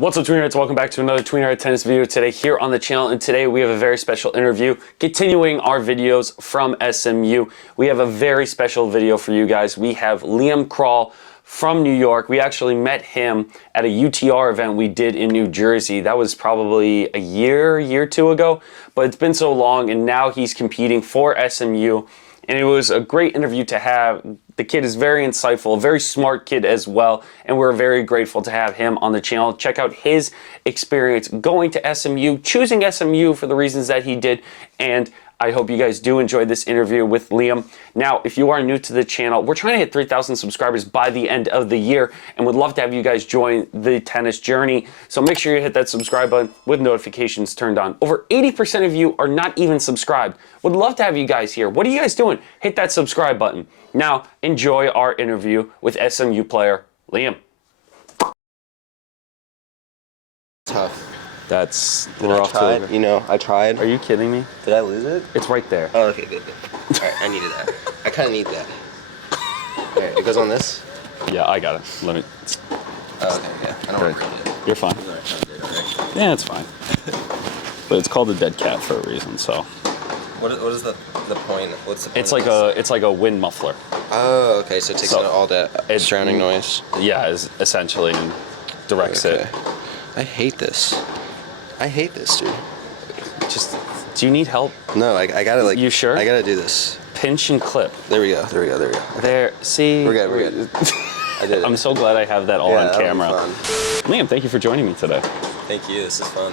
What's up, Tweener? Welcome back to another Tweener tennis video today here on the channel. And today we have a very special interview continuing our videos from SMU. We have a very special video for you guys. We have Liam Krall from New York. We actually met him at a UTR event we did in New Jersey. That was probably a year or two ago, but it's been so long, and now he's competing for SMU. And it was a great interview to have. The kid is very insightful, a very smart kid as well, and we're very grateful to have him on the channel. Check out his experience going to SMU, choosing SMU for the reasons that he did, and I hope you guys do enjoy this interview with Liam. Now, if you are new to the channel, we're trying to hit 3,000 subscribers by the end of the year, and would love to have you guys join the tennis journey. So make sure you hit that subscribe button with notifications turned on. Over 80% of you are not even subscribed. Would love to have you guys here. What are you guys doing? Hit that subscribe button. Now, enjoy our interview with SMU player Liam. Tough. That's I tried. You know, I tried. Are you kidding me? Did I lose it? It's right there. Oh, okay, good. All right, I needed that. I kind of need that. All right, it goes on this. Yeah, I got it. Let me. Oh, okay, yeah. I don't want to break it. You're fine. Yeah, it's fine. But it's called a dead cat for a reason. So. What is the point? What's the point? It's like a wind muffler. Oh, okay. So it takes out all that surrounding noise. Yeah, essentially directs it. I hate this. I hate this, dude. Just, do you need help? No, I gotta like. You sure? I gotta do this. Pinch and clip. There we go. There we go. There we go. There. See. We're good. I did it. I'm so glad I have that all on camera. Fun. Liam, thank you for joining me today. Thank you. This is fun.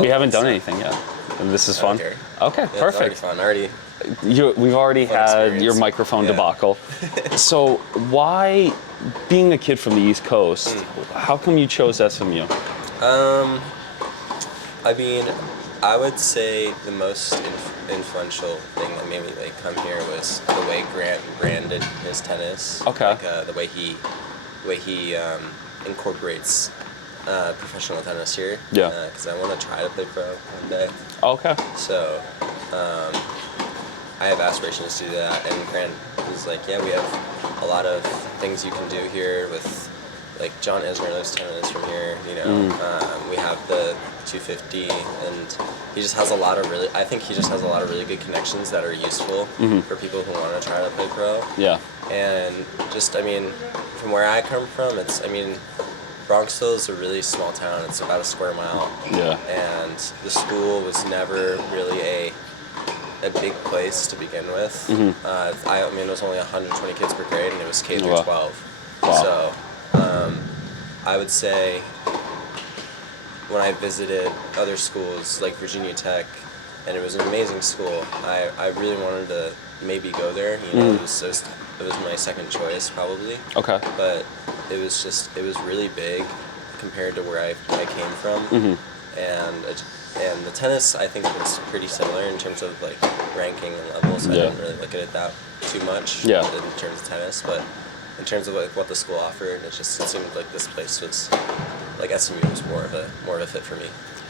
We haven't done anything yet. And this is fun. Okay, yeah, perfect. It's already fun. We've already had experience. your microphone debacle. So why, being a kid from the East Coast, how come you chose SMU? I mean, I would say the most influential thing that made me like come here was the way Grant branded his tennis. Okay. Like the way he incorporates professional tennis here. Yeah. Because I want to try to play pro one day. Okay. So, I have aspirations to do that, and Grant was like, yeah, we have a lot of things you can do here with, like, John Isner lives 10 minutes from here, you know, we have the 250, and he just has a lot of really good connections that are useful for people who want to try to play pro. Yeah. And just, I mean, from where I come from, Bronxville is a really small town. It's about a square mile. Yeah. And the school was never really a big place to begin with. I mean, it was only 120 kids per grade, and it was K through 12. Wow. So, I would say when I visited other schools like Virginia Tech, and it was an amazing school, I really wanted to maybe go there. You know, it was my second choice probably. Okay. But it was really big compared to where I came from, and the tennis I think was pretty similar in terms of like ranking and levels. So I didn't really look at it that too much in terms of tennis, but in terms of like what the school offered, it seemed like this place was like SMU was more of a fit for me.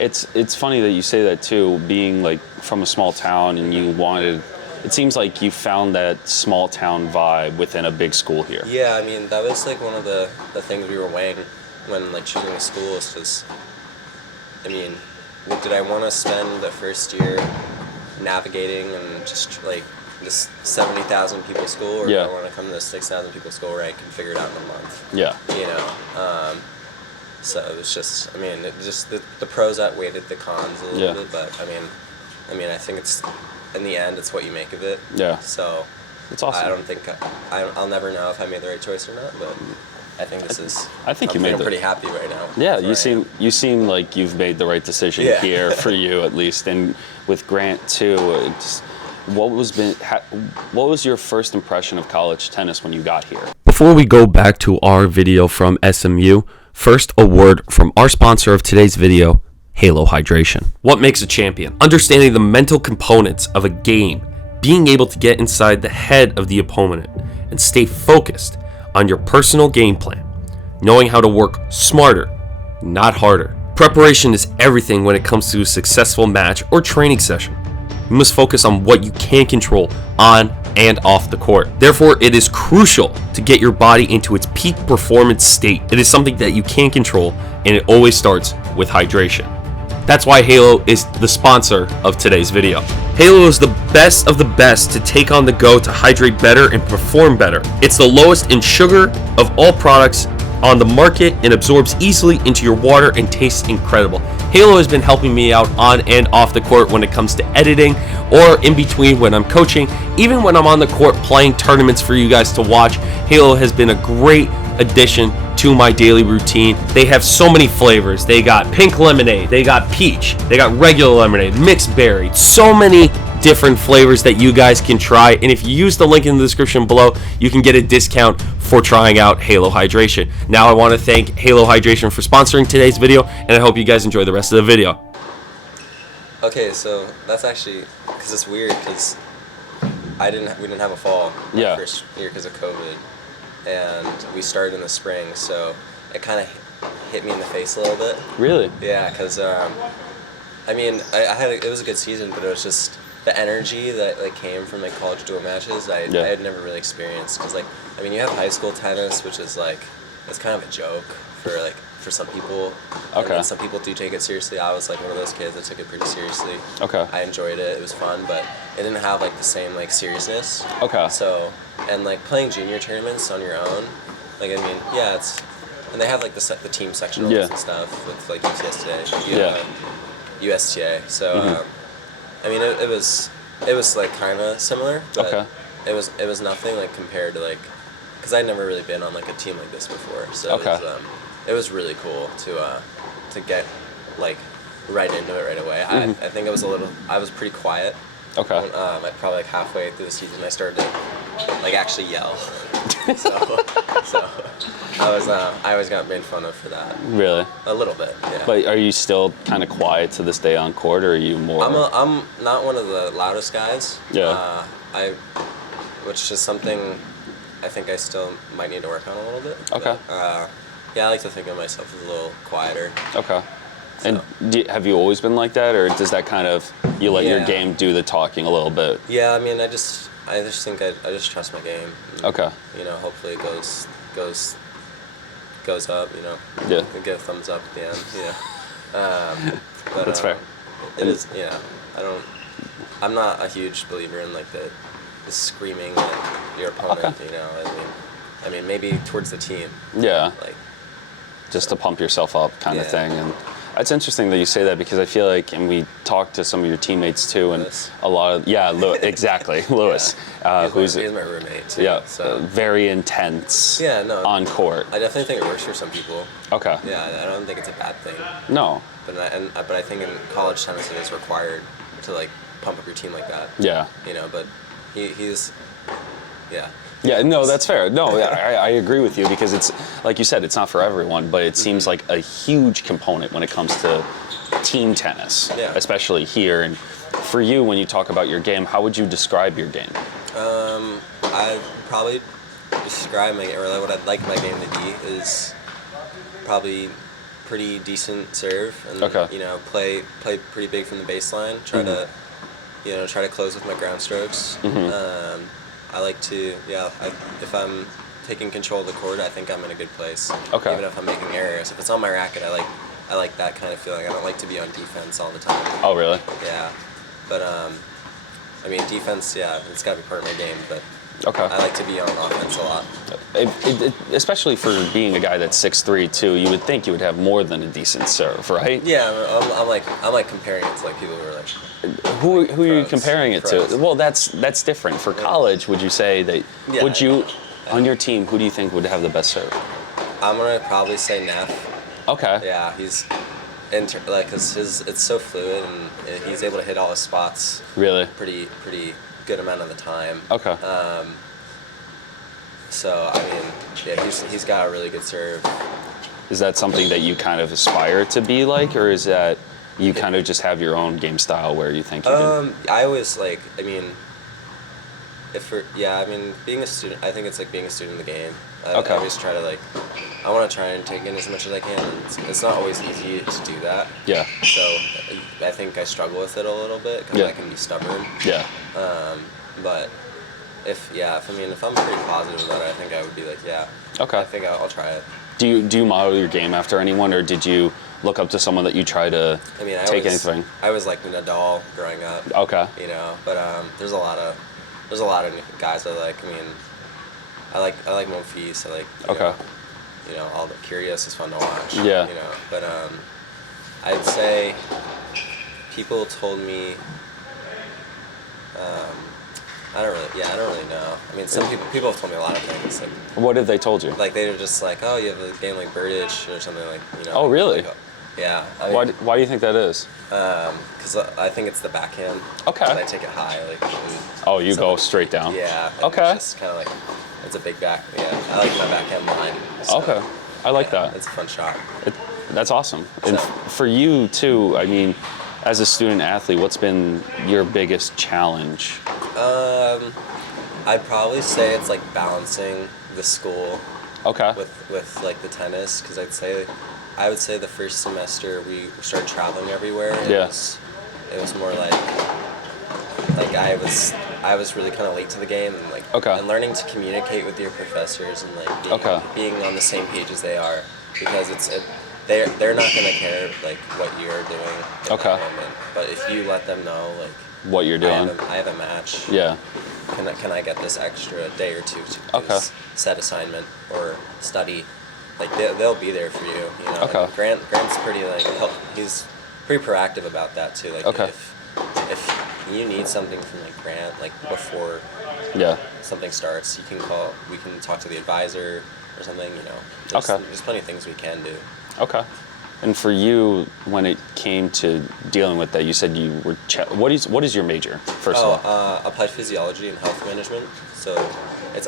It's funny that you say that too, being like from a small town, and you wanted. It seems like you found that small town vibe within a big school here. Yeah, I mean, that was like one of the things we were weighing when like choosing a school, is because, I mean, did I want to spend the first year navigating and just like this 70,000 people school, or do I want to come to this 6,000 people school where I can figure it out in a month? Yeah. You know, so it was just, I mean, the pros outweighed the cons a little bit, but I mean, I think it's, in the end, it's what you make of it. Yeah. So it's awesome. I don't think I'll never know if I made the right choice or not, but I think this is. I think I'm pretty happy right now. Yeah, you seem like you've made the right decision here for you at least, and with Grant too. What was your first impression of college tennis when you got here? Before we go back to our video from SMU, first a word from our sponsor of today's video, Halo Hydration. What makes a champion? Understanding the mental components of a game, being able to get inside the head of the opponent and stay focused on your personal game plan, knowing how to work smarter, not harder. Preparation is everything when it comes to a successful match or training session. You must focus on what you can control on and off the court. Therefore, it is crucial to get your body into its peak performance state. It is something that you can control, and it always starts with hydration. That's why Halo is the sponsor of today's video. Halo is the best of the best to take on the go to hydrate better and perform better. It's the lowest in sugar of all products on the market and absorbs easily into your water and tastes incredible. Halo has been helping me out on and off the court when it comes to editing or in between when I'm coaching. Even when I'm on the court playing tournaments for you guys to watch, Halo has been a great addition to my daily routine. They have so many flavors. They got pink lemonade, they got peach, they got regular lemonade, mixed berry, so many different flavors that you guys can try. And if you use the link in the description below, you can get a discount for trying out Halo Hydration. Now I want to thank Halo Hydration for sponsoring today's video, and I hope you guys enjoy the rest of the video. Okay, so that's actually, because it's weird, because we didn't have a fall Yeah. first year because of COVID, and we started in the spring, so it kind of hit me in the face a little bit. Really? Yeah, because I mean, it was a good season, but it was just the energy that like came from like college dual matches. I had never really experienced, because like, I mean, you have high school tennis, which is like, it's kind of a joke for some people. Okay. And some people do take it seriously. I was like one of those kids that took it pretty seriously. Okay. I enjoyed it. It was fun, but it didn't have like the same like seriousness. Okay. So, and like playing junior tournaments on your own, like, I mean, yeah, and they have like the team sectionals and stuff with like USTA. So, I mean, it was like kind of similar, but it was nothing like compared to like, because I'd never really been on like a team like this before. So it was really cool to get like right into it right away. I think I was pretty quiet. Okay. Probably like halfway through the season, I started to like actually yell. so I always got made fun of for that. Really? A little bit, yeah. But are you still kind of quiet to this day on court, or are you more? I'm not one of the loudest guys. Yeah. Which is something I think I still might need to work on a little bit. Okay. But, yeah, I like to think of myself as a little quieter. Okay. So. And have you always been like that, or does that kind of, you let your game do the talking a little bit? Yeah, I mean, I just think I just trust my game. And, okay. You know, hopefully it goes up. You know. Yeah. And get a thumbs up at the end. Yeah. But that's fair. It is. Yeah. I'm not a huge believer in like the screaming at your opponent. Okay. You know. I mean, maybe towards the team. Yeah. Like. Just to pump yourself up, kind of thing. And it's interesting that you say that, because I feel like, and we talked to some of your teammates too, and Lewis. a lot of exactly, Lewis, he's my roommate too. Yeah. So very intense. Yeah. No. On court. I definitely think it works for some people. Okay. Yeah, I don't think it's a bad thing. No. But I think in college tennis it is required to like pump up your team like that. Yeah. You know, but he's. Yeah. Yeah, no, that's fair. No, I agree with you, because it's, like you said, it's not for everyone, but it seems like a huge component when it comes to team tennis, especially here. And for you, when you talk about your game, how would you describe your game? I'd probably describe my game, or what I'd like my game to be, is probably pretty decent serve, and you know, play pretty big from the baseline. Try to close with my ground strokes. I like to, if I'm taking control of the court, I think I'm in a good place. Okay. Even if I'm making errors. If it's on my racket, I like that kind of feeling. I don't like to be on defense all the time. Oh, really? Yeah. But, I mean, defense, it's got to be part of my game, but I like to be on offense a lot. Especially for being a guy that's 6'3", too, you would think you would have more than a decent serve, right? Yeah, I'm like comparing it to like people who are like. Who are you comparing it pros. to? Well, that's different. For college, would you say that? Would you, on your team, who do you think would have the best serve? I'm gonna probably say Neff. Okay. Yeah, he's cause it's so fluid, and he's able to hit all his spots. Really. Pretty good amount of the time. Okay. So I mean, yeah, he's got a really good serve. Is that something that you kind of aspire to be like, or is that you kind of just have your own game style where you think you can? I always I mean, being a student, I think it's like being a student of the game. I always try to I want to try and take in as much as I can. And it's not always easy to do that. Yeah. So I think I struggle with it a little bit, because I can be stubborn. Yeah. But if I'm pretty positive about it, I think I would be like, yeah. Okay. I think I'll try it. Do you model your game after anyone, or did you look up to someone that you try to take anything? I was like Nadal growing up. Okay. You know, but there's a lot of guys I like. I mean, I like Monfils. I like all the Kyrgios is fun to watch. Yeah. You know, but I'd say people told me. I don't really know. I mean, some people have told me a lot of things. Like, what have they told you? like they were just like, oh, you have a game like Birdage or something like, you know. Oh, really? Like, yeah. I Why mean, do you think that is? because I think it's the backhand. Okay. And I take it high, like. Oh, you go straight down. Yeah. Okay. It's just kind of like, it's a big back. Yeah. I like my backhand line. So, Okay. I like that. It's a fun shot. That's awesome. And So- for you too, I mean, as a student athlete, what's been your biggest challenge? I'd probably say it's like balancing the school Okay. with like the tennis, because I would say the first semester we started traveling everywhere. Yeah. It was more like I was really kind of late to the game, and like and learning to communicate with your professors and like being on the same page as they are, because they're not gonna care like what you're doing at that moment, but if you let them know like what you're doing. I have a match. Yeah. Can I get this extra day or two to do this set assignment or study? Like they'll be there for you. You know. Okay. And Grant's pretty he's pretty proactive about that too. Like if you need something from like Grant like before something starts, we can talk to the advisor or something. You know. There's plenty of things we can do. Okay. And for you, when it came to dealing with that, you said you were. What is your major? First of all. Applied physiology and health management. So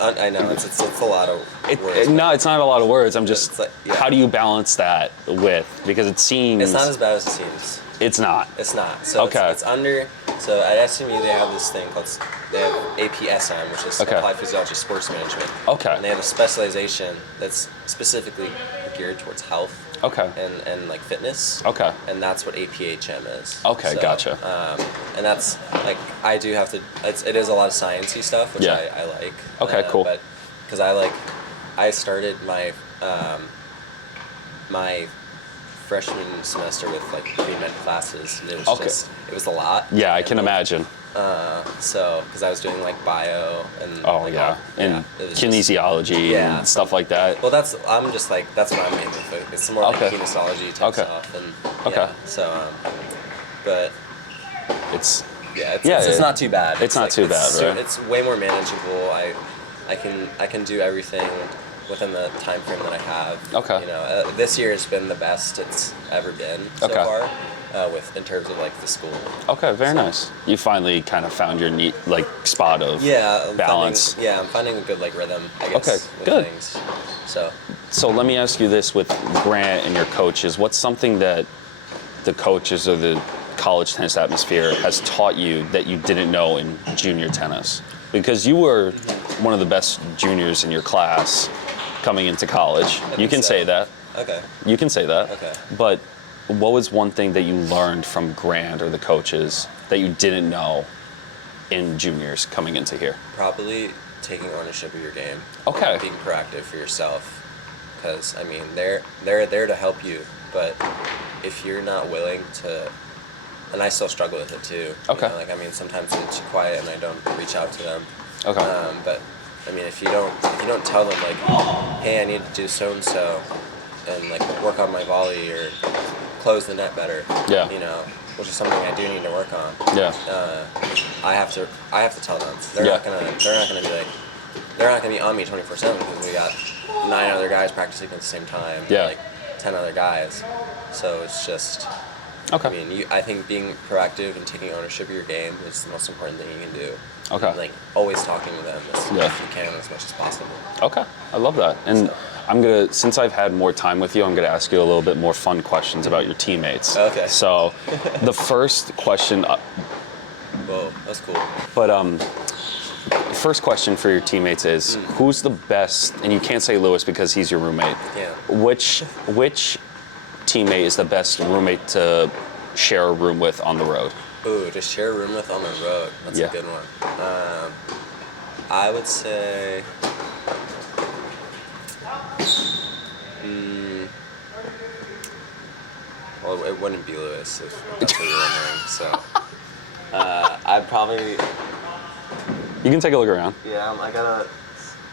I know it's a lot of words. No, it's not a lot of words. I'm just. Like, how do you balance that with? Because it seems. It's not as bad as it seems. It's not. It's not. So it's under. So at SMU they have this thing called they have APSM, which is Applied Physiology Sports Management. Okay. And they have a specialization that's specifically geared towards health. Okay. And like fitness. Okay. And that's what APHM is. Okay, so, gotcha. And that's like I do have to. It is a lot of sciencey stuff, which I like. Okay, cool. But because I started my my freshman semester with like pre-med classes, and it was it was a lot. Yeah, I can imagine. So because I was doing like bio and and kinesiology and stuff like that. Well, that's what I'm mainly focused. It's more like kinesiology type stuff, and so but it's not too bad. It's not too bad, right? It's way more manageable. I can do everything within the time frame that I have. Okay. You know, this year has been the best it's ever been so far. In terms of like the school. Okay, very nice. You finally kind of found your neat like spot of balance. I'm finding a good like rhythm, I guess. Okay, good. Things. So let me ask you this: with Grant and your coaches, what's something that the coaches or the college tennis atmosphere has taught you that you didn't know in junior tennis? Because you were one of the best juniors in your class coming into college. You can say that. Okay. You can say that. Okay. But what was one thing that you learned from Grant or the coaches that you didn't know in juniors coming into here? Probably taking ownership of your game. Okay. Being proactive for yourself. Because, I mean, they're there to help you. But if you're not willing to... And I still struggle with it, too. Okay. You know, like, I mean, sometimes I'm too quiet and I don't reach out to them. Okay. But, I mean, if you don't tell them, like, hey, I need to do so-and-so and, like, work on my volley or... close the net better. Yeah. You know, which is something I do need to work on. Yeah. I have to tell them. They're not gonna be like, they're not gonna be on me 24/7 because we got 9 other guys practicing at the same time. Yeah. Like 10 other guys. So it's just. Okay. I mean, I think being proactive and taking ownership of your game is the most important thing you can do. Okay. And, like always talking to them if you can as much as possible. Okay. I love that. And since I've had more time with you, I'm gonna ask you a little bit more fun questions about your teammates. Okay. So, the first question. Whoa, that's cool. But first question for your teammates is who's the best? And you can't say Lewis because he's your roommate. Yeah. Which teammate is the best roommate to share a room with on the road? Ooh, to share a room with on the road. That's a good one. I would say. Well, it wouldn't be Lewis if that's what you're wondering. So, I'd probably. You can take a look around. Yeah, I gotta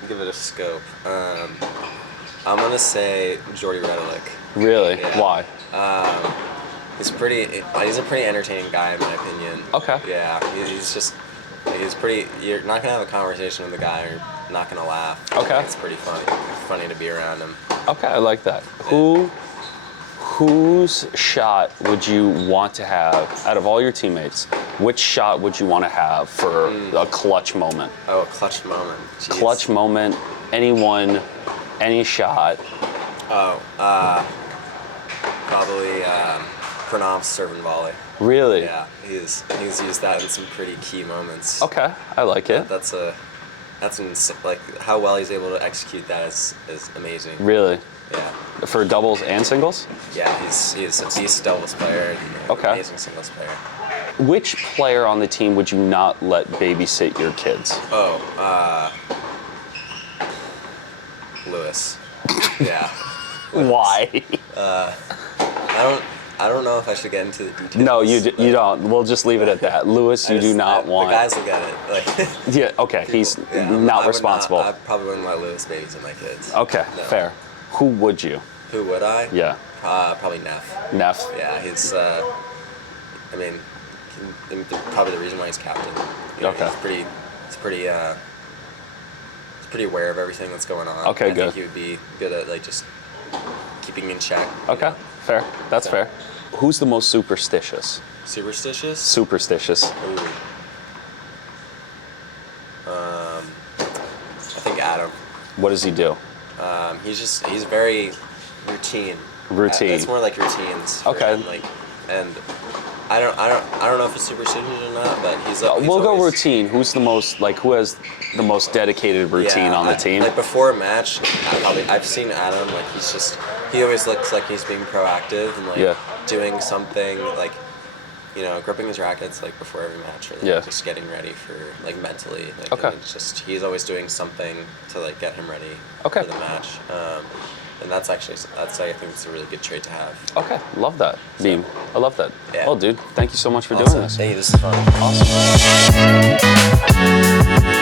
give it a scope. I'm gonna say Jordy Redelick. Really? Yeah. Why? He's a pretty entertaining guy in my opinion. Okay. Yeah, he's pretty. You're not gonna have a conversation with the guy. You're not gonna laugh. Okay. It's pretty funny. Funny to be around him. Okay, I like that. Whose shot would you want to have out of all your teammates? Which shot would you want to have for a clutch moment? Oh, a clutch moment. Jeez. Clutch moment, anyone, any shot. Oh, probably Pranav's serve and volley. Really? Yeah, he's used that in some pretty key moments. Okay, I like it. Like how well he's able to execute that is amazing. Really? Yeah. For doubles and singles? Yeah, he's a decent doubles player. And Okay. Amazing singles player. Which player on the team would you not let babysit your kids? Oh, Lewis. Yeah. Why? I don't know if I should get into the details. No, you don't. We'll just leave it at that. Lewis, you do not want. The guys will get it. Like. Yeah. Okay. He's Yeah, not responsible. I probably wouldn't let Lewis babysit my kids. Okay. No. Fair. Who would you? Who would I? Yeah. Probably Neff. Neff. Yeah, he's. I mean, probably the reason why he's captain. You know, Okay. He's pretty aware of everything that's going on. Okay, I good. think he would be good at like just keeping in check. Okay. Fair. That's fair. Who's the most superstitious? Superstitious? Superstitious. Ooh. I think Adam. What does he do? He's very routine. Routine. It's more like routines. For Okay. him, like, and I don't know if it's superstitious or not, but he's We'll go always, routine. Who's the most who has the most dedicated routine on the team? Like before a match, I've seen Adam, like he always looks like he's being proactive and like doing something like, gripping his rackets like before every match or like just getting ready for like mentally. Like, Okay. and it's just he's always doing something to like get him ready Okay. for the match. And I think it's a really good trait to have. Okay, love that, Beam. I love that. Yeah. Well, dude, thank you so much for Awesome. doing this. Thank you. This is fun. Awesome.